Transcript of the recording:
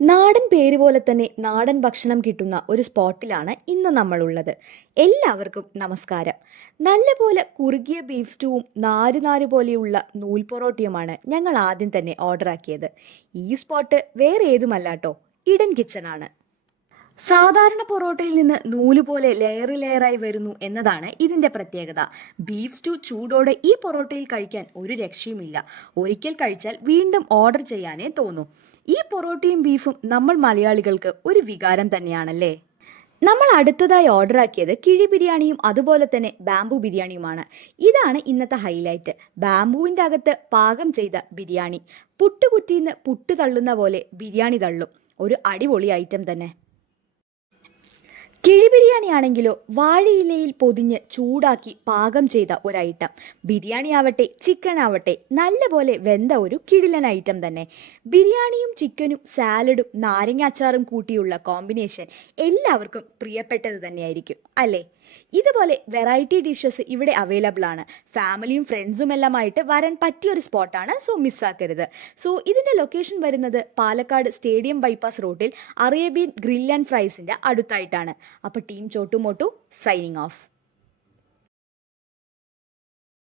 നാടൻ പേര് പോലെ തന്നെ നാടൻ ഭക്ഷണം കിട്ടുന്ന ഒരു സ്പോട്ടിലാണ് ഇന്ന് നമ്മളുള്ളത്. എല്ലാവർക്കും നമസ്കാരം. നല്ലപോലെ കുറുകിയ ബീഫ് സ്റ്റൂവും നാര് പോലെയുള്ള നൂൽ പൊറോട്ടയുമാണ് ഞങ്ങൾ ആദ്യം തന്നെ ഓർഡർ ആക്കിയത്. ഈ സ്പോട്ട് വേറെ ഏതുമല്ലാട്ടോ, ഇഡൻ കിച്ചൺ ആണ്. സാധാരണ പൊറോട്ടയിൽ നിന്ന് നൂല് പോലെ ലെയറായി വരുന്നു എന്നതാണ് ഇതിന്റെ പ്രത്യേകത. ബീഫ് സ്റ്റൂ ചൂടോടെ ഈ പൊറോട്ടയിൽ കഴിക്കാൻ ഒരു രക്ഷയുമില്ല. ഒരിക്കൽ കഴിച്ചാൽ വീണ്ടും ഓർഡർ ചെയ്യാനേ തോന്നും. ഈ പൊറോട്ടയും ബീഫും നമ്മൾ മലയാളികൾക്ക് ഒരു വികാരം തന്നെയാണല്ലേ. നമ്മൾ അടുത്തതായി ഓർഡർ ആക്കിയത് കിഴി ബിരിയാണിയും അതുപോലെ തന്നെ ബാംബു ബിരിയാണിയുമാണ്. ഇതാണ് ഇന്നത്തെ ഹൈലൈറ്റ്. ബാംബുവിൻ്റെ അകത്ത് പാകം ചെയ്ത ബിരിയാണി. പുട്ടുകുറ്റിന്ന് പുട്ട് തള്ളുന്ന പോലെ ബിരിയാണി തള്ളും. ഒരു അടിപൊളി ഐറ്റം തന്നെ. കിഴി ബിരിയാണി ആണെങ്കിലോ വാഴയിലയിൽ പൊതിഞ്ഞ് ചൂടാക്കി പാകം ചെയ്ത ഒരു ഐറ്റം. ബിരിയാണി ആവട്ടെ ചിക്കൻ ആവട്ടെ നല്ലപോലെ വെന്ത ഒരു കിടിലൻ ഐറ്റം തന്നെ. ബിരിയാണിയും ചിക്കനും സാലഡും നാരങ്ങ അച്ചാറും കൂട്ടിയുള്ള കോമ്പിനേഷൻ എല്ലാവർക്കും പ്രിയപ്പെട്ടത് തന്നെയായിരിക്കും അല്ലേ. ഇതുപോലെ വെറൈറ്റി ഡിഷസ് ഇവിടെ അവൈലബിൾ ആണ്. ഫാമിലിയും ഫ്രണ്ട്സും എല്ലാമായിട്ട് വരാൻ പറ്റിയൊരു സ്പോട്ടാണ്. സോ മിസ്സാക്കരുത്. സോ ഇതിൻ്റെ ലൊക്കേഷൻ വരുന്നത് പാലക്കാട് സ്റ്റേഡിയം ബൈപ്പാസ് റോഡിൽ അറേബ്യൻ ഗ്രിൽ ആൻഡ് ഫ്രൈസിൻ്റെ അടുത്തായിട്ടാണ്. അപ്പോൾ team Chottu Motu signing off.